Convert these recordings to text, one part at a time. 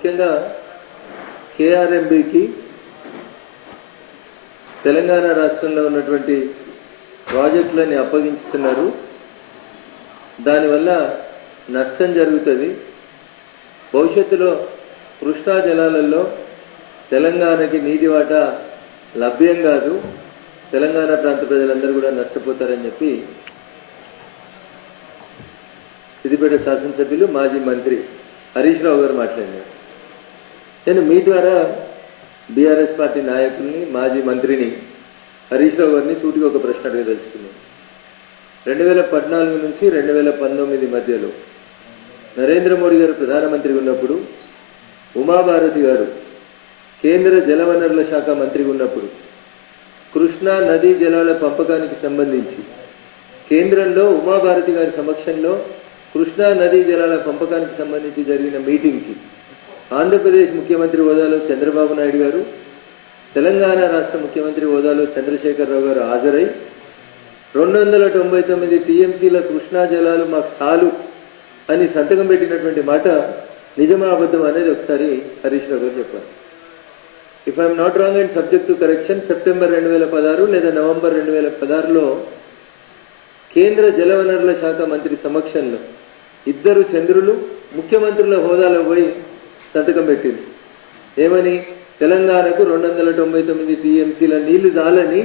ముఖ్యంగా కేఆర్ఎంబికి తెలంగాణ రాష్ట్రంలో ఉన్నటువంటి ప్రాజెక్టులని అప్పగించుతున్నారు దానివల్ల నష్టం జరుగుతుంది భవిష్యత్తులో కృష్ణా జలాలలో తెలంగాణకి నీటి వాటా లభ్యం కాదు తెలంగాణ ప్రాంత ప్రజలందరూ కూడా నష్టపోతారని చెప్పి సిద్దిపేట శాసనసభ్యులు మాజీ మంత్రి హరీష్ రావు గారు మాట్లాడినారు నేను మీ ద్వారా బీఆర్ఎస్ పార్టీ నాయకుల్ని మాజీ మంత్రిని హరీష్ రావు గారిని సూటిగా ఒక ప్రశ్న అడగదలుచుకున్నాను రెండు వేల పద్నాలుగు నుంచి రెండు వేల పంతొమ్మిది మధ్యలో నరేంద్ర మోడీ గారు ప్రధానమంత్రి ఉన్నప్పుడు ఉమాభారతి గారు కేంద్ర జలవనరుల శాఖ మంత్రి ఉన్నప్పుడు కృష్ణా నదీ జలాల పంపకానికి సంబంధించి కేంద్రంలో ఉమాభారతి గారి సమక్షంలో కృష్ణా నదీ జలాల పంపకానికి సంబంధించి జరిగిన మీటింగ్కి ఆంధ్రప్రదేశ్ ముఖ్యమంత్రి హోదాలో చంద్రబాబు నాయుడు గారు తెలంగాణ రాష్ట్ర ముఖ్యమంత్రి హోదాలో చంద్రశేఖరరావు గారు హాజరై రెండు వందల తొంభై తొమ్మిది టీఎంసీల కృష్ణా జలాలు మాకు సాలు అని సంతకం పెట్టినటువంటి మాట నిజమా అబద్ధం అనేది ఒకసారి హరీష్ రావు గారు చెప్పారు if I'm not wrong and subject correction September రెండు వేల పదహారు లేదా నవంబర్ రెండు వేల పదహారులో కేంద్ర జలవనరుల శాఖ మంత్రి సమక్షంలో ఇద్దరు చంద్రులు ముఖ్యమంత్రుల హోదాలో పోయి సంతకం పెట్టింది ఏమని తెలంగాణకు రెండు వందల తొంభై తొమ్మిది టీఎంసీల నీళ్లు చాలని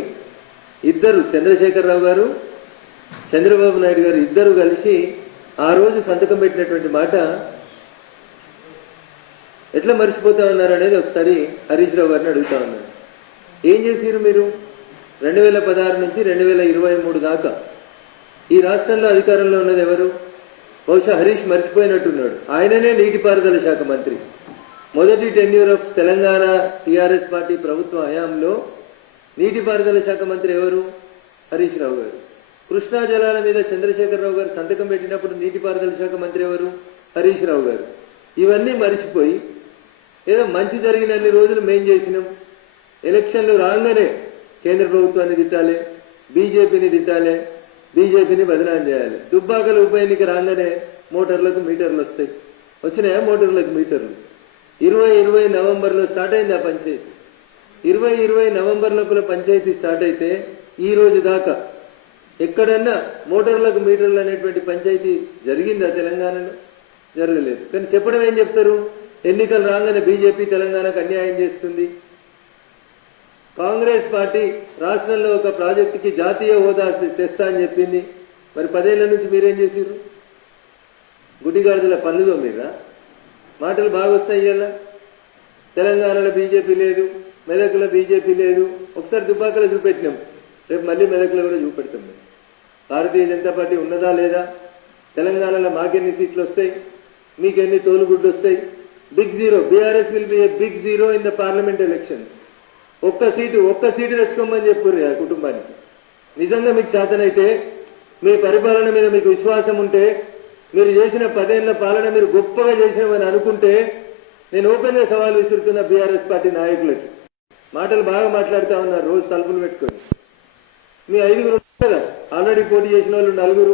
ఇద్దరు చంద్రశేఖరరావు గారు చంద్రబాబు నాయుడు గారు ఇద్దరు కలిసి ఆ రోజు సంతకం పెట్టినటువంటి మాట ఎట్లా మర్చిపోతా ఉన్నారు అనేది ఒకసారి హరీష్ రావు గారిని అడుగుతా ఉన్నారు ఏం చేశారు మీరు రెండు వేల పదహారు నుంచి రెండు వేల ఇరవై మూడు దాకా ఈ రాష్ట్రంలో అధికారంలో ఉన్నది ఎవరు బహుశా హరీష్ మర్చిపోయినట్టున్నాడు ఆయననే నీటిపారుదల శాఖ మంత్రి మొదటి tenure of Telangana TRS party ప్రభుత్వ హయాంలో నీటిపారుదల శాఖ మంత్రి ఎవరు హరీష్ రావు గారు కృష్ణా జలాల మీద చంద్రశేఖరరావు గారు సంతకం పెట్టినప్పుడు నీటిపారుదల శాఖ మంత్రి ఎవరు హరీష్ రావు గారు ఇవన్నీ మరిచిపోయి ఏదో మంచి జరిగినన్ని రోజులు మేం చేసినాం ఎలక్షన్లు రాగానే కేంద్ర ప్రభుత్వాన్ని తిట్టాలి బీజేపీని తిట్టాలి బీజేపీని బదనాం చేయాలి దుబ్బాకల ఉప ఎన్నిక రాగానే మోటార్లకు మీటర్లు వస్తాయి వచ్చినాయా మోటార్లకు మీటర్లు ఇరవై ఇరవై నవంబర్లో స్టార్ట్ అయింది ఆ పంచాయతీ ఇరవై ఇరవై నవంబర్ లోపల పంచాయతీ స్టార్ట్ అయితే ఈ రోజు దాకా ఎక్కడన్నా మోటార్లకు మీటర్లు అనేటువంటి పంచాయతీ జరిగిందా తెలంగాణలో జరగలేదు కానీ చెప్పడం ఏం చెప్తారు ఎన్నికలు రాగానే బీజేపీ తెలంగాణకు అన్యాయం చేస్తుంది కాంగ్రెస్ పార్టీ రాష్ట్రంలో ఒక ప్రాజెక్టుకి జాతీయ హోదా తెస్తా అని చెప్పింది మరి పదేళ్ల నుంచి మీరేం చేసారు గుడిగాడిదల పనులు మీరా మాటలు బాగా వస్తాయి ఇలా తెలంగాణలో బీజేపీ లేదు మెదక్లో బీజేపీ లేదు ఒకసారి దుబ్బాకలో చూపెట్టినాం రేపు మళ్ళీ మెదక్లో కూడా చూపెడతాం భారతీయ జనతా పార్టీ ఉన్నదా లేదా తెలంగాణలో మాకెన్ని సీట్లు వస్తాయి మీకెన్ని తోలుగుడ్లు వస్తాయి big zero BRS will be a big zero in the parliament elections ఒక్క సీటు ఒక్క సీటు తెచ్చుకోమని చెప్పారు ఆ కుటుంబానికి నిజంగా మీకు చేతనైతే మీ పరిపాలన మీద మీకు విశ్వాసం ఉంటే మీరు చేసిన పదేళ్ల పాలన మీరు గొప్పగా చేసినామని అనుకుంటే నేను ఓపెన్గా సవాల్ విసురుతున్న బీఆర్ఎస్ పార్టీ నాయకులకి మాటలు బాగా మాట్లాడుతూ ఉన్నారు రోజు తలుపులు పెట్టుకొని మీ ఐదుగురు కదా ఆల్రెడీ పోటీ చేసిన వాళ్ళు నలుగురు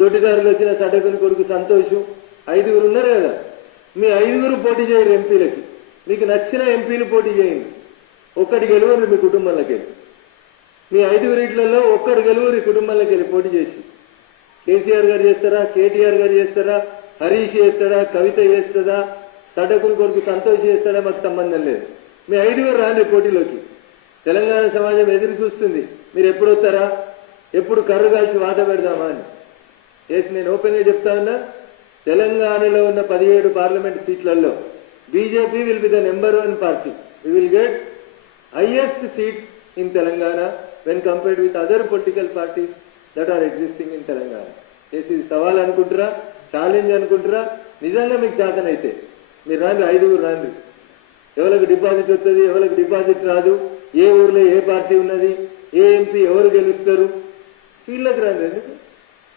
దొడ్డిదారులు వచ్చిన సడకుని కొడుకు సంతోషం ఐదుగురు ఉన్నారు కదా మీ ఐదుగురు పోటీ చేయరు ఎంపీలకి మీకు నచ్చిన ఎంపీలు పోటీ చేయండి ఒక్కటి గెలువరు మీ కుటుంబంలోకి మీ ఐదుగురు ఇట్లలో ఒక్కడు గెలువరు కుటుంబంలోకి వెళ్ళి పోటీ చేసి కేసీఆర్ గారు చేస్తారా కేటీఆర్ గారు చేస్తారా హరీష్ చేస్తాడా కవిత చేస్తుందా సడకుల కొడుకు సంతోష్ చేస్తాడా మాకు సంబంధం లేదు మీ ఐదుగురు రాండి పోటీలోకి తెలంగాణ సమాజం ఎదురు చూస్తుంది మీరు ఎప్పుడు వస్తారా ఎప్పుడు కర్రు కాల్చి వాద పెడదామా అని చేసి నేను గా చెప్తా ఉన్నా తెలంగాణలో ఉన్న పదిహేడు పార్లమెంట్ సీట్లలో BJP will be the number one party we will get highest seats in Telangana when compared with other political parties that are existing in Telangana చేసి సవాల్ అనుకుంటారా ఛాలెంజ్ అనుకుంటారా నిజంగా మీకు చేతనైతే మీరు రాండి ఐదుగురు రాండి ఎవరికి డిపాజిట్ వస్తుంది ఎవరికి డిపాజిట్ రాదు ఏ ఊర్లో ఏ పార్టీ ఉన్నది ఏ ఎంపీ ఎవరు గెలుస్తారు ఫీల్డ్లోకి రండి ఎందుకు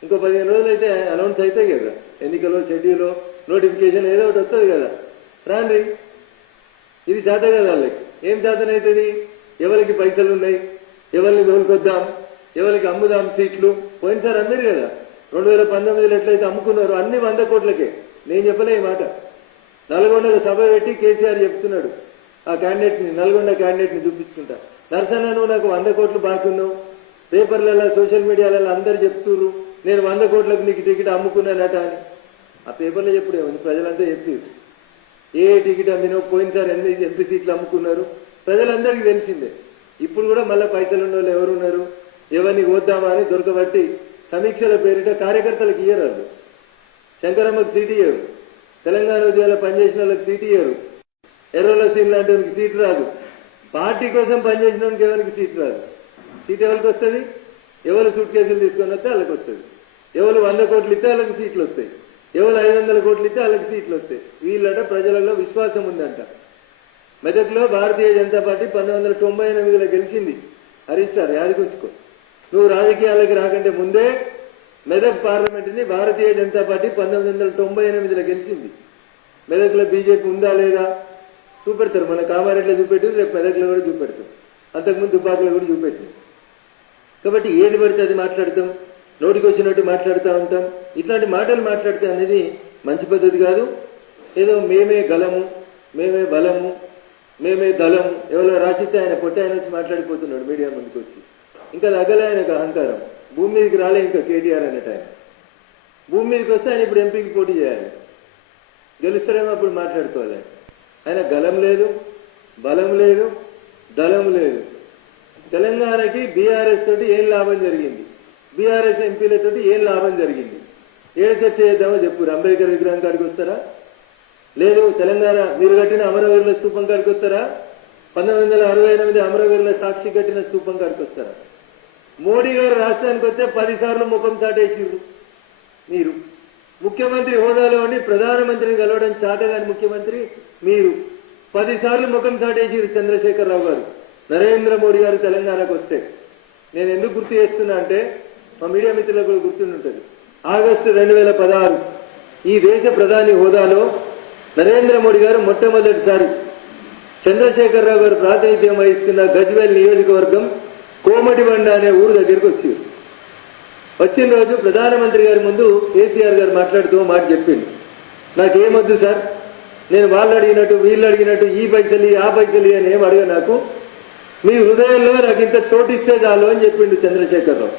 ఇంకో పదిహేను రోజులు అయితే అనౌన్స్ అవుతాయి కదా ఎన్నికలో షెడ్యూలో నోటిఫికేషన్ ఏదో ఒకటి వస్తుంది కదా రాండి ఇది చేత కదా వాళ్ళకి ఏం చేతనవుతుంది ఎవరికి పైసలు ఉన్నాయి ఎవరిని తోలుకొద్దాం ఎవరికి అమ్ముదాం సీట్లు పోయినసారి అమ్మారు కదా రెండు వేల పంతొమ్మిదిలో ఎట్లయితే అమ్ముకున్నారు అన్ని వంద కోట్లకే నేను చెప్పలే ఈ మాట నల్గొండలో సభ పెట్టి కేసీఆర్ చెప్తున్నాడు ఆ క్యాండిడేట్ని నల్గొండ క్యాండిడేట్ని చూపించుకుంటా నర్సన్న నువ్వు నాకు వంద కోట్లు బాకీ ఉన్నావు పేపర్లలో సోషల్ మీడియాలలో అందరు చెప్తున్నారు నేను వంద కోట్లకు నీకు టికెట్ అమ్ముకున్నానట అని ఆ పేపర్లో చెప్పుడు ఏమైంది ప్రజలంతా చెప్పారు ఏ టికెట్ అమ్మిన పోయినసారి ఎన్ని ఎంపీ సీట్లు అమ్ముకున్నారు ప్రజలందరికీ తెలిసిందే ఇప్పుడు కూడా మళ్ళీ పైసలు ఉన్న వాళ్ళు ఎవరున్నారు ఎవరిని వద్దామా అని దొరకబట్టి సమీక్షల పేరిట కార్యకర్తలకు ఇయ్యరాదు శంకరమ్మకు సీటు ఇయ్యరు తెలంగాణ ఉద్యోగాలు పనిచేసిన వాళ్ళకి సీటు ఇయ్యరు ఎర్రల సీన్ లాంటి వానికి సీటు రాదు పార్టీ కోసం పనిచేసిన వానికి ఎవరికి సీటు రాదు సీట్ ఎవరికి వస్తుంది ఎవరు సూట్ కేసులు తీసుకొని వస్తే వాళ్ళకి వస్తుంది ఎవరు వంద కోట్లు ఇస్తే వాళ్ళకి సీట్లు వస్తాయి ఎవరు ఐదు వందల కోట్లు ఇస్తే వాళ్ళకి సీట్లు వస్తాయి వీళ్ళట ప్రజలలో విశ్వాసం ఉందంట మెదక్లో భారతీయ జనతా పార్టీ పంతొమ్మిది వందల తొంభై ఎనిమిదిలో గెలిచింది హరీష్ సార్ యాదగుచ్చుకో నువ్వు రాజకీయాలకు రాకంటే ముందే మెదక్ పార్లమెంట్ని భారతీయ జనతా పార్టీ పంతొమ్మిది వందల తొంభై ఎనిమిదిలో గెలిచింది మెదక్లో బీజేపీ ఉందా లేదా చూపెడతారు మన కామారెడ్డిలో చూపెట్టి రేపు మెదక్లో కూడా చూపెడతాం అంతకుముందు దుబ్బాకులో కూడా చూపెట్టి కాబట్టి ఏది పడితే అది మాట్లాడతాం నోటికి వచ్చినట్టు మాట్లాడుతూ ఉంటాం ఇట్లాంటి మాటలు మాట్లాడితే అనేది మంచి పద్ధతి కాదు ఏదో మేమే గలము మేమే బలము మేమే దళము ఎవరో రాసితే ఆయన పొట్ట ఆయన వచ్చి మాట్లాడిపోతున్నాడు మీడియా ముందుకు వచ్చి ఇంకా తగ్గలే ఆయనకు అహంకారం భూమి మీదకి రాలే ఇంకా కేటీఆర్ అనేట టైం భూమి మీదకి వస్తే ఆయన ఇప్పుడు ఎంపీకి పోటీ చేయాలి గెలుస్తాడేమో అప్పుడు మాట్లాడుకోవాలి ఆయన గలం లేదు బలం లేదు దళం లేదు తెలంగాణకి బీఆర్ఎస్ తోటి ఏం లాభం జరిగింది బీఆర్ఎస్ ఎంపీలతోటి ఏం లాభం జరిగింది ఏం చర్చ చేద్దామో చెప్పు అంబేద్కర్ విగ్రహం కాడికి వస్తారా లేదు తెలంగాణ మీరు కట్టిన అమరవీరుల స్థూపం కాడికి వస్తారా పంతొమ్మిది వందల అరవై ఎనిమిది అమరవీరుల సాక్షి కట్టిన స్థూపం కాడికి వస్తారా మోడీ గారు రాష్ట్రానికి వస్తే పదిసార్లు ముఖం చాటేసిండు మీరు ముఖ్యమంత్రి హోదాలో ఉండి ప్రధానమంత్రిని కలవడం చాతగాని ముఖ్యమంత్రి మీరు పదిసార్లు ముఖం చాటేసిరు చంద్రశేఖరరావు గారు నరేంద్ర మోడీ గారు తెలంగాణకు వస్తే నేను ఎందుకు గుర్తు చేస్తున్నా అంటే మా మీడియా మిత్రులకు కూడా గుర్తుంటుంది ఆగస్టు రెండు వేల పదహారు ఈ దేశ ప్రధాని హోదాలో నరేంద్ర మోడీ గారు మొట్టమొదటిసారి చంద్రశేఖరరావు గారు ప్రాతినిధ్యం వహిస్తున్న గజ్వేల్ నియోజకవర్గం బండ అనే ఊరు దగ్గరికి వచ్చి వచ్చిన రోజు ప్రధానమంత్రి గారి ముందు కేసీఆర్ గారు మాట్లాడుతూ మాట చెప్పింది నాకేమొద్దు సార్ నేను వాళ్ళు అడిగినట్టు వీళ్ళు అడిగినట్టు ఈ పైసలి ఆ పైసలి అని ఏం అడగ నాకు మీ హృదయంలో నాకు ఇంత చోటిస్తే చాలు అని చెప్పిండు చంద్రశేఖరరావు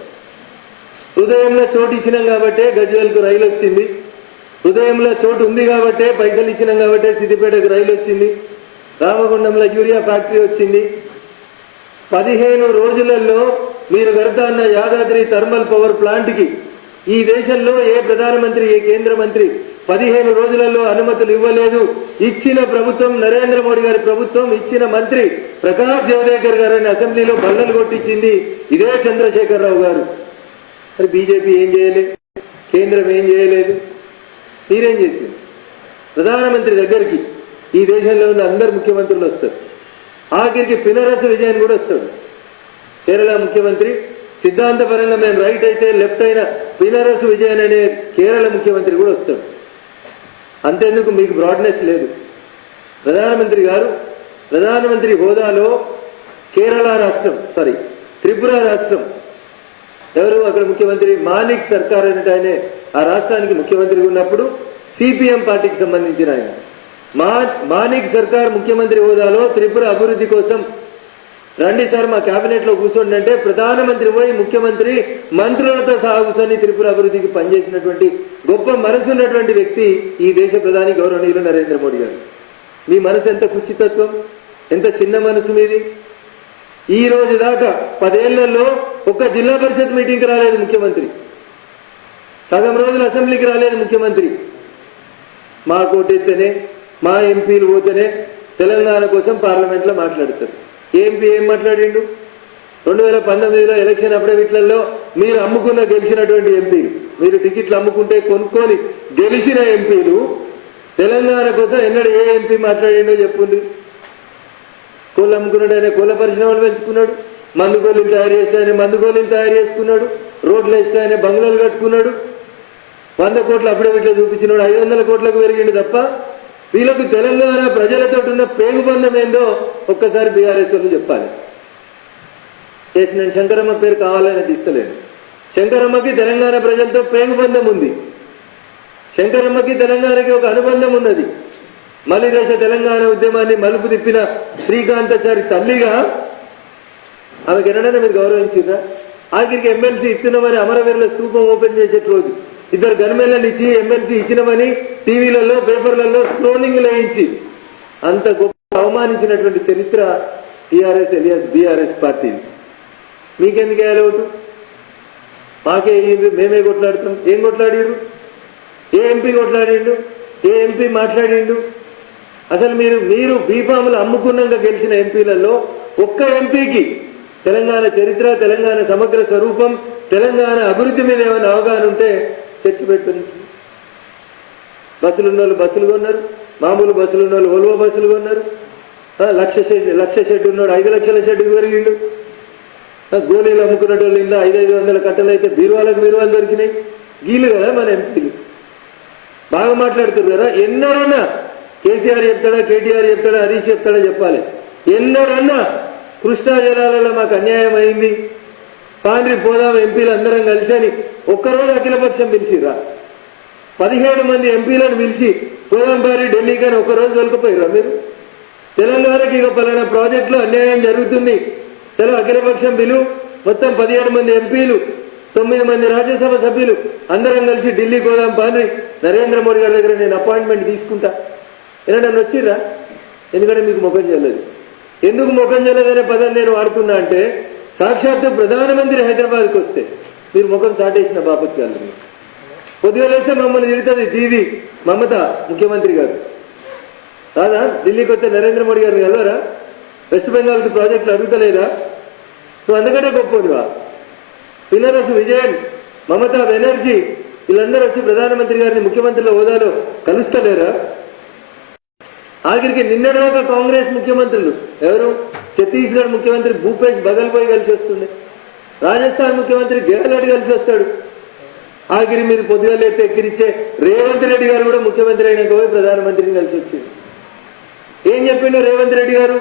హృదయంలో చోటు ఇచ్చినాం కాబట్టే గజ్వేల్కు రైలు వచ్చింది హృదయంలో చోటు ఉంది కాబట్టే పైసలు ఇచ్చినాం కాబట్టే సిద్దిపేటకు రైలు వచ్చింది రామగుండంలో యూరియా ఫ్యాక్టరీ వచ్చింది పదిహేను రోజులలో మీరు వెళ్తాన్న యాదాద్రి థర్మల్ పవర్ ప్లాంట్కి ఈ దేశంలో ఏ ప్రధానమంత్రి ఏ కేంద్ర మంత్రి పదిహేను రోజులలో అనుమతులు ఇవ్వలేదు ఇచ్చిన ప్రభుత్వం నరేంద్ర మోడీ గారి ప్రభుత్వం ఇచ్చిన మంత్రి ప్రకాష్ జవదేకర్ గారిని అసెంబ్లీలో బల్లలు కొట్టించింది ఇదే చంద్రశేఖరరావు గారు మరి బీజేపీ ఏం చేయలేదు కేంద్రం ఏం చేయలేదు మీరేం చేసింది ప్రధానమంత్రి దగ్గరికి ఈ దేశంలో ఉన్న అందరు ముఖ్యమంత్రులు వస్తారు ఆఖరికి పినరస విజయన్ కూడా వస్తాడు కేరళ ముఖ్యమంత్రి సిద్ధాంతపరంగా మేము రైట్ అయితే లెఫ్ట్ అయిన పినరసు విజయన్ అనే కేరళ ముఖ్యమంత్రి కూడా వస్తాడు అంతేందుకు మీకు బ్రాడ్నెస్ లేదు ప్రధానమంత్రి గారు ప్రధానమంత్రి హోదాలో కేరళ రాష్ట్రం సారీ త్రిపుర రాష్ట్రం ఎవరు అక్కడ ముఖ్యమంత్రి మానిక్ సర్కార్ అనేట ఆయనే ఆ రాష్ట్రానికి ముఖ్యమంత్రిగా ఉన్నప్పుడు సిపిఎం పార్టీకి సంబంధించిన ఆయన మా మానిక్ సర్కార్ ముఖ్యమంత్రి హోదాలో త్రిపుర అభివృద్ధి కోసం రండి సార్ మా క్యాబినెట్లో కూర్చోండి అంటే ప్రధానమంత్రి పోయి ముఖ్యమంత్రి మంత్రులతో సాగుసని త్రిపుర అభివృద్ధికి పనిచేసినటువంటి గొప్ప మనసు ఉన్నటువంటి వ్యక్తి ఈ దేశ ప్రధాని గౌరవనీయులు నరేంద్ర మోడీ గారు మీ మనసు ఎంత కుచితత్వం ఎంత చిన్న మనసు మీది ఈ రోజు దాకా పదేళ్లలో ఒక జిల్లా పరిషత్ మీటింగ్కి రాలేదు ముఖ్యమంత్రి సగం రోజులు అసెంబ్లీకి రాలేదు ముఖ్యమంత్రి మా కోటెత్తనే మా ఎంపీలు పోతేనే తెలంగాణ కోసం పార్లమెంట్లో మాట్లాడతారు ఎంపీ ఏం మాట్లాడిండు రెండు వేల పంతొమ్మిదిలో ఎలక్షన్ అఫిడవిట్లలో మీరు అమ్ముకున్న గెలిచినటువంటి ఎంపీలు మీరు టికెట్లు అమ్ముకుంటే కొనుక్కొని గెలిచిన ఎంపీలు తెలంగాణ కోసం ఎన్నడు ఏ ఎంపీ మాట్లాడిండో చెప్పండి కోళ్ళు అమ్ముకున్నాడు ఆయన కోళ్ళ పరిశ్రమలు పెంచుకున్నాడు మందు గోళీలు తయారు చేస్తాయని మందు గోళీలు తయారు చేసుకున్నాడు రోడ్లు వేస్తాయని బంగ్లాలు కట్టుకున్నాడు వంద కోట్లు అప్పుడే ఇట్లా చూపించినాడు ఐదు వందల కోట్లకు పెరిగిండు తప్ప వీళ్ళకు తెలంగాణ ప్రజలతో ఉన్న బంధం ఏందో ఒక్కసారి బీఆర్ఎస్ వాళ్ళు చెప్పాలి చేసి నేను శంకరమ్మ పేరు కావాలని తీస్తలేదు శంకరమ్మకి తెలంగాణ ప్రజలతో బంధం ఉంది శంకరమ్మకి తెలంగాణకి ఒక అనుబంధం ఉన్నది మలిదేశ తెలంగాణ ఉద్యమాన్ని మలుపు తిప్పిన శ్రీకాంతాచారి తల్లిగా ఆమెకి ఎన్నడైనా మీరు గౌరవించిందా ఆఖరికి ఎమ్మెల్సీ ఇస్తున్నామని అమరవీరుల స్థూపం ఓపెన్ చేసే రోజు ఇద్దరు గన్మెన్లను ఇచ్చి ఎమ్మెల్సీ ఇచ్చినవని టీవీలలో పేపర్లలో స్క్రోలింగ్ లేయించి అంత గొప్ప అవమానించినటువంటి చరిత్ర టీఆర్ఎస్ ఎలియాస్ బీఆర్ఎస్ పార్టీ మీకెందుకు వేయాలి మాకే మేమే కొట్లాడతాం ఏం కొట్లాడిరు ఏ ఎంపీ కొట్లాడిండు ఏ ఎంపీ మాట్లాడిండు అసలు మీరు మీరు బీఫాములు అమ్ముకున్నాక గెలిచిన ఎంపీలలో ఒక్క ఎంపీకి తెలంగాణ చరిత్ర తెలంగాణ సమగ్ర స్వరూపం తెలంగాణ అభివృద్ధి మీద ఏమైనా అవగాహన ఉంటే చర్చి పెట్టుకుని బస్సులు ఉన్న వాళ్ళు బస్సులు కొన్నారు మామూలు బస్సులు ఉన్న వాళ్ళు ఓల్వో బస్సులు కొన్నారు లక్ష షెడ్ లక్ష షెడ్ ఉన్నాడు ఐదు లక్షల షెడ్కి పెరిగిండు గోళీలు అమ్ముకున్నట్టు వాళ్ళు నిన్న ఐదు ఐదు వందల కట్టలు అయితే బీరువాలకు బీరువాలు దొరికినాయి గీలు కదా మన ఎంపీలు బాగా మాట్లాడుతుంది కదా ఎన్నడన్నా కేసీఆర్ చెప్తాడా కేటీఆర్ చెప్తాడా హరీష్ చెప్తాడా చెప్పాలి ఎన్నరన్నా కృష్ణా జలాలలో మాకు అన్యాయం అయింది తాండ్రి పోదాం ఎంపీలు అందరం కలిసి అని ఒక్కరోజు అఖిలపక్షం పిలిచిరా పదిహేడు మంది ఎంపీలను పిలిచి పోదాం పారి ఢిల్లీకి అని ఒక్కరోజు వెళ్ళకపోయారా మీరు తెలంగాణకి ఇక పలానా ప్రాజెక్టులో అన్యాయం జరుగుతుంది చలో అఖిలపక్షం పిలువు మొత్తం పదిహేడు మంది ఎంపీలు తొమ్మిది మంది రాజ్యసభ సభ్యులు అందరం కలిసి ఢిల్లీ పోదాం పాని నరేంద్ర మోడీ గారి దగ్గర నేను అపాయింట్మెంట్ తీసుకుంటా ఎలా నన్ను వచ్చిర్రా ఎందుకంటే మీకు ముఖం చెల్లదు ఎందుకు ముఖం చెల్లదనే పదం నేను వాడుతున్నా అంటే సాక్షాత్తు ప్రధానమంత్రి హైదరాబాద్కి వస్తే మీరు ముఖం చాటేసిన బాపత్యాలు కొద్దిగా లేస్తే మమ్మల్ని తిడుతుంది దీవి మమత ముఖ్యమంత్రి గారు కాదా ఢిల్లీకి వస్తే నరేంద్ర మోడీ గారిని కలవరా వెస్ట్ బెంగాల్కి ప్రాజెక్టులు అడుగుతలేదా నువ్వు అందుకంటే గొప్పవా పినరస్ విజయన్ మమతా బెనర్జీ వీళ్ళందరూ వచ్చి ప్రధానమంత్రి గారిని ముఖ్యమంత్రుల హోదాలో కలుస్తలేరా ఆఖరికి నిన్నటిదాకా కాంగ్రెస్ ముఖ్యమంత్రులు ఎవరు ఛత్తీస్గఢ్ ముఖ్యమంత్రి భూపేష్ బగల్పై కలిసి వస్తుంది రాజస్థాన్ ముఖ్యమంత్రి గెహ్లట్ కలిసి వస్తాడు ఆఖరి మీరు పొద్దుగా అయితే ఎక్కిరిచ్చే రేవంత్ రెడ్డి గారు కూడా ముఖ్యమంత్రి అయినాక పోయి ప్రధానమంత్రిని కలిసి వచ్చింది ఏం చెప్పిండు రేవంత్ రెడ్డి గారు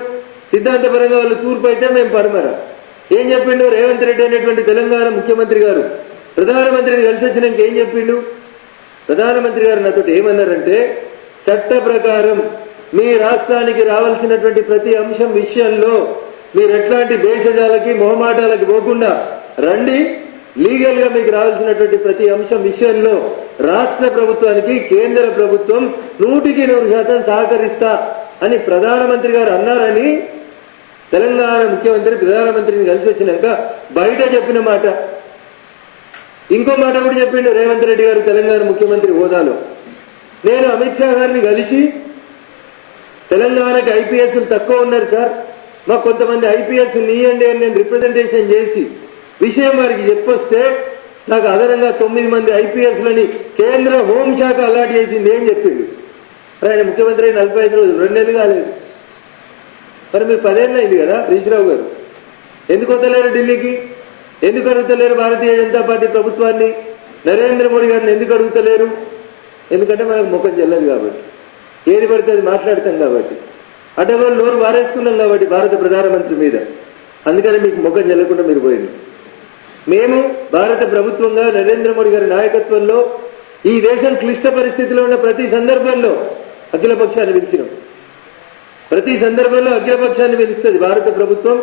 సిద్ధాంతపరంగా వాళ్ళు తూర్పు అయితే మేము పడమరా ఏం చెప్పిండు రేవంత్ రెడ్డి అనేటువంటి తెలంగాణ ముఖ్యమంత్రి గారు ప్రధానమంత్రిని కలిసి వచ్చినాక ఏం చెప్పిండు ప్రధానమంత్రి గారు నాతో ఏమన్నారంటే చట్ట ప్రకారం మీ రాష్ట్రానికి రావాల్సినటువంటి ప్రతి అంశం విషయంలో మీరు ఎట్లాంటి దేశజాలకి మొహమాటాలకి పోకుండా రండి లీగల్ గా మీకు రావాల్సినటువంటి ప్రతి అంశం విషయంలో రాష్ట్ర ప్రభుత్వానికి కేంద్ర ప్రభుత్వం నూటికి నూరు శాతం సహకరిస్తా అని ప్రధానమంత్రి గారు అన్నారని తెలంగాణ ముఖ్యమంత్రి ప్రధానమంత్రిని కలిసి వచ్చినాక బయట చెప్పిన మాట ఇంకో మాట కూడా చెప్పిండు రేవంత్ రెడ్డి గారు తెలంగాణ ముఖ్యమంత్రి హోదాలో నేను అమిత్ షా గారిని కలిసి తెలంగాణకి ఐపీఎస్లు తక్కువ ఉన్నారు సార్ మాకు కొంతమంది ఐపీఎస్ నీయండి అని నేను రిప్రజెంటేషన్ చేసి విషయం వారికి చెప్పొస్తే నాకు అదనంగా తొమ్మిది మంది ఐపీఎస్లని కేంద్ర హోంశాఖ అలాట్ చేసింది ఏం చెప్పిండు ఆయన ముఖ్యమంత్రి నలభై ఐదు రోజులు రెండేళ్ళు కాలేదు మరి మీరు పదేళ్ళు అయింది కదా రీశ్రావు గారు ఎందుకు వద్దలేరు ఢిల్లీకి ఎందుకు అడుగుతలేరు భారతీయ జనతా పార్టీ ప్రభుత్వాన్ని నరేంద్ర మోడీ గారిని ఎందుకు అడుగుతలేరు ఎందుకంటే మనకు ముఖం చెల్లదు కాబట్టి ఏది పడితే అది మాట్లాడతాం కాబట్టి అటగోలు నోరు వారేసుకున్నాం కాబట్టి భారత ప్రధానమంత్రి మీద అందుకని మీకు మొగ్గం చెల్లకుండా మీరు పోయింది మేము భారత ప్రభుత్వంగా నరేంద్ర మోడీ గారి నాయకత్వంలో ఈ దేశం క్లిష్ట పరిస్థితిలో ఉన్న ప్రతి సందర్భంలో అఖిలపక్షాన్ని పిలిచినాం ప్రతి సందర్భంలో అఖిలపక్షాన్ని పిలుస్తుంది భారత ప్రభుత్వం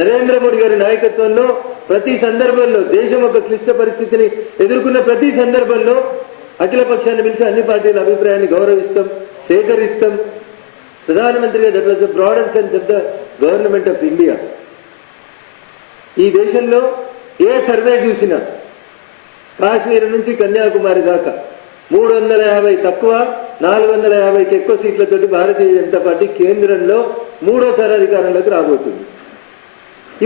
నరేంద్ర మోడీ గారి నాయకత్వంలో ప్రతి సందర్భంలో దేశం ఒక క్లిష్ట పరిస్థితిని ఎదుర్కొన్న ప్రతి సందర్భంలో అఖిలపక్షాన్ని పిలిచి అన్ని పార్టీల అభిప్రాయాన్ని గౌరవిస్తాం సేకరిస్తాం ప్రధానమంత్రిగా that was the broader sense of the government of India ఈ దేశంలో ఏ సర్వే చూసినా కాశ్మీర్ నుంచి కన్యాకుమారి దాకా మూడు వందల యాభై తక్కువ నాలుగు వందల యాభైకి ఎక్కువ సీట్లతోటి భారతీయ జనతా పార్టీ కేంద్రంలో మూడోసారి అధికారంలోకి రాబోతుంది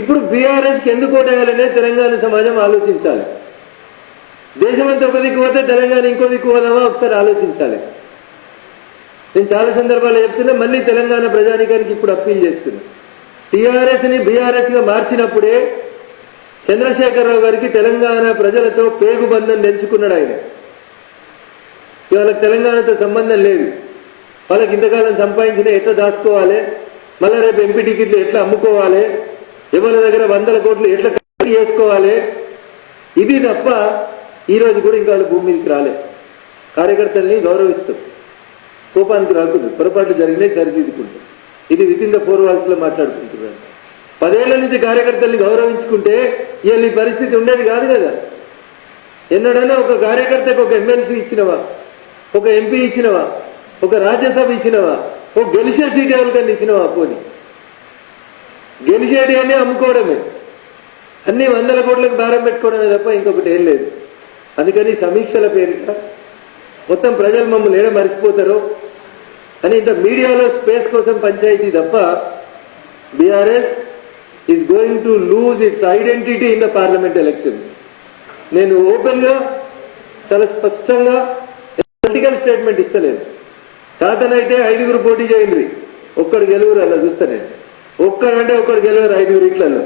ఇప్పుడు బీఆర్ఎస్కి ఎందుకు ఓటేయాలనే తెలంగాణ సమాజం ఆలోచించాలి దేశమంతా ఒక దిక్కు పోతే తెలంగాణ ఇంకో దిక్కు పోదామా ఒకసారి ఆలోచించాలి నేను చాలా సందర్భాలు చెప్తున్నా మళ్ళీ తెలంగాణ ప్రజానికానికి ఇప్పుడు అప్పీల్ చేస్తున్నా బీఆర్ఎస్ బీఆర్ఎస్గా మార్చినప్పుడే చంద్రశేఖరరావు గారికి తెలంగాణ ప్రజలతో బంధం తెంచుకున్నాడు ఆయన ఇవాళ తెలంగాణతో సంబంధం లేదు వాళ్ళకి ఇంతకాలం సంపాదించిన ఎట్లా దాచుకోవాలి మళ్ళీ రేపు ఎంపీ టికెట్లు ఎట్లా అమ్ముకోవాలి ఎవరి దగ్గర వందల కోట్లు ఎట్లా ఖర్చు చేసుకోవాలి ఇది తప్ప ఈరోజు కూడా ఇంకా వాళ్ళు భూమి మీదకి రాలే కార్యకర్తల్ని గౌరవిస్తాం కోపానికి రాకుండా పొరపాట్లు జరిగినాయి సరిదిద్దుకుంటాం ఇది విత్ ఇన్ ద ఫోర్ లో మాట్లాడుకుంటున్నాను పదేళ్ల నుంచి కార్యకర్తల్ని గౌరవించుకుంటే వీళ్ళ ఈ పరిస్థితి ఉండేది కాదు కదా ఎన్నడైనా ఒక కార్యకర్తకు ఒక ఎమ్మెల్సీ ఇచ్చినవా ఒక ఎంపీ ఇచ్చినవా ఒక రాజ్యసభ ఇచ్చినవా ఓ గెలిచే సీట్ ఎవరికన్నా ఇచ్చినవా పోని గెలిచేటి అనే అమ్ముకోవడమే అన్ని వందల కోట్లకు భారం పెట్టుకోవడమే తప్ప ఇంకొకటి ఏం లేదు అందుకని సమీక్షల పేరిట మొత్తం ప్రజలు మమ్మల్ని ఏడ మర్చిపోతారు అని ఇంత మీడియాలో స్పేస్ కోసం పంచాయతీ తప్ప BRS is going to lose its identity in the parliament elections నేను ఓపెన్గా చాలా స్పష్టంగా పొలిటికల్ స్టేట్మెంట్ ఇస్తలేను సాధనైతే ఐదుగురు పోటీ చేయండి ఒక్కడు గెలువురు అలా నేను ఒక్కడంటే ఒక్కడు గెలువరు ఐదుగురు ఇట్లలో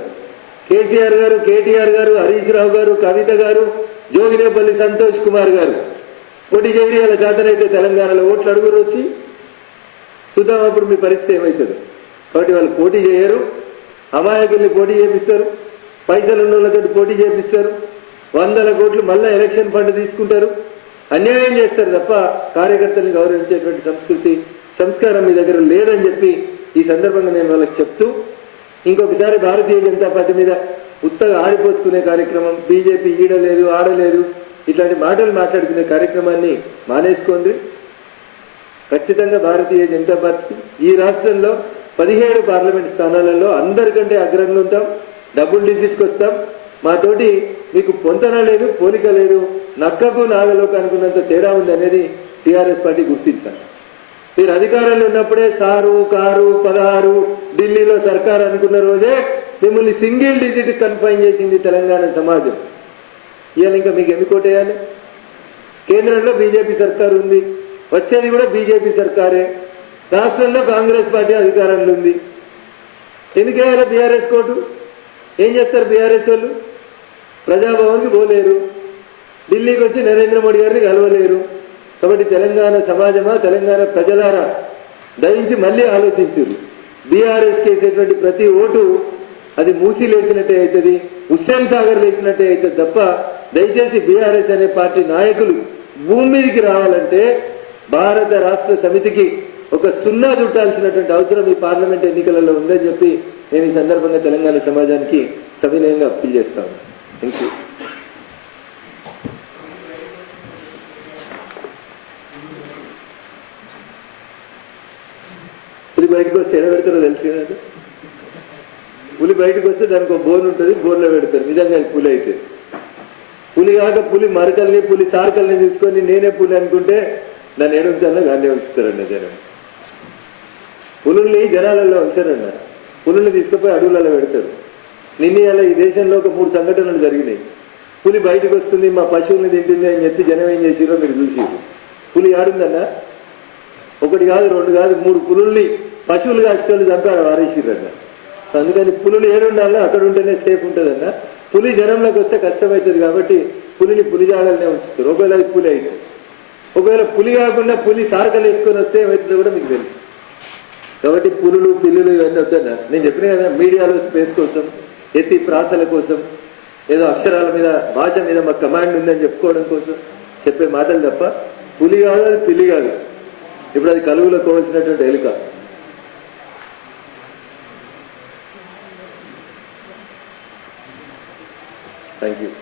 కేసీఆర్ గారు కేటీఆర్ గారు హరీష్ రావు గారు కవిత గారు జోగినేపల్లి సంతోష్ కుమార్ గారు పోటీ చేయాలి చేతనైతే తెలంగాణలో ఓట్లు అడుగురు వచ్చి చూద్దాం అప్పుడు మీ పరిస్థితి ఏమవుతుంది కాబట్టి వాళ్ళు పోటీ చేయరు అమాయకుల్ని పోటీ చేపిస్తారు పైసలు ఉన్న వాళ్ళతో పోటీ చేపిస్తారు వందల కోట్లు మళ్ళీ ఎలక్షన్ ఫండ్ తీసుకుంటారు అన్యాయం చేస్తారు తప్ప కార్యకర్తలను గౌరవించేటువంటి సంస్కృతి సంస్కారం మీ దగ్గర లేదని చెప్పి ఈ సందర్భంగా నేను వాళ్ళకి చెప్తూ ఇంకొకసారి భారతీయ జనతా పార్టీ మీద ఉత్తగా ఆడిపోసుకునే కార్యక్రమం బీజేపీ ఈడలేదు ఆడలేదు ఇట్లాంటి మాటలు మాట్లాడుకునే కార్యక్రమాన్ని మానేసుకోండి ఖచ్చితంగా భారతీయ జనతా పార్టీ ఈ రాష్ట్రంలో పదిహేడు పార్లమెంట్ స్థానాలలో అందరికంటే అగ్రంగా ఉంటాం డబుల్ డిజిట్కి వస్తాం మాతోటి మీకు పొంతన లేదు పోలిక లేదు నక్కకు నాగలోకి అనుకున్నంత తేడా ఉంది అనేది టీఆర్ఎస్ పార్టీ గుర్తించాలి మీరు అధికారంలో ఉన్నప్పుడే సారు కారు పదహారు ఢిల్లీలో సర్కార్ అనుకున్న రోజే మిమ్మల్ని సింగిల్ డిజిట్ కన్ఫైన్ చేసింది తెలంగాణ సమాజం ఇవాళ ఇంకా మీకు ఎందుకు ఓటేయాలి కేంద్రంలో బీజేపీ సర్కారు ఉంది వచ్చేది కూడా బీజేపీ సర్కారే రాష్ట్రంలో కాంగ్రెస్ పార్టీ అధికారంలో ఉంది ఎందుకేయాలి బీఆర్ఎస్ కోటు ఏం చేస్తారు బీఆర్ఎస్ వాళ్ళు ప్రజాభవన్కి పోలేరు ఢిల్లీకి వచ్చి నరేంద్ర మోడీ గారిని కలవలేరు కాబట్టి తెలంగాణ సమాజమా తెలంగాణ ప్రజలారా దయించి మళ్ళీ ఆలోచించారు బీఆర్ఎస్కి వేసేటువంటి ప్రతి ఓటు అది మూసి లేసినట్టే అవుతుంది హుస్సేన్ సాగర్ లేసినట్టే అవుతుంది తప్ప దయచేసి బీఆర్ఎస్ అనే పార్టీ నాయకులు భూమి మీదకి రావాలంటే భారత రాష్ట్ర సమితికి ఒక సున్నా చుట్టాల్సినటువంటి అవసరం ఈ పార్లమెంట్ ఎన్నికలలో ఉందని చెప్పి నేను ఈ సందర్భంగా తెలంగాణ సమాజానికి సవినయంగా అప్పీల్ చేస్తాను థ్యాంక్ యూ పులి బయటకు వస్తే ఎలా పెడతారో తెలుసు కదా పులి బయటకు వస్తే దానికి ఒక బోన్ ఉంటుంది బోన్లో పెడతారు నిజంగా పులి అయితే పులి కాక పులి మరకల్ని పులి సార్కల్ని తీసుకొని నేనే పులి అనుకుంటే నన్ను ఏడుంచాలని దాన్నే ఉంచుతారన్న జనం పులుల్ని జనాలలో ఉంచారన్న పులుల్ని తీసుకుపోయి అడవులలో పెడతారు నిన్న అలా ఈ దేశంలో ఒక మూడు సంఘటనలు జరిగినాయి పులి బయటకు వస్తుంది మా పశువుల్ని తింటుంది అని చెప్పి జనం ఏం చేసిరో మీరు చూసిరు పులి ఆడిందన్న ఒకటి కాదు రెండు కాదు మూడు పులుల్ని పశువులు కాసేవాళ్ళు చంపాడు వారేసిరన్న అందుకని పులులు ఏడుండాలో అక్కడ ఉంటేనే సేఫ్ ఉంటుందన్నా పులి జనంలోకి వస్తే కష్టమవుతుంది కాబట్టి పులిని పులి జాగాలనే ఉంచుతారు ఒకవేళ అది పులి అయితే ఒకవేళ పులి కాకుండా పులి సారకలు వేసుకొని వస్తే ఏమవుతుందో కూడా మీకు తెలుసు కాబట్టి పులులు పిల్లులు ఇవన్నీ వద్దన్నా నేను చెప్పిన కదా మీడియాలో స్పేస్ కోసం ఎత్తి ప్రాసల కోసం ఏదో అక్షరాల మీద భాష మీద మా కమాండ్ ఉందని చెప్పుకోవడం కోసం చెప్పే మాటలు తప్ప పులి కాదు అది పిల్లి కాదు ఇప్పుడు అది కలుగులో కోవాల్సినటువంటి హెలికాప్టర్ Thank you.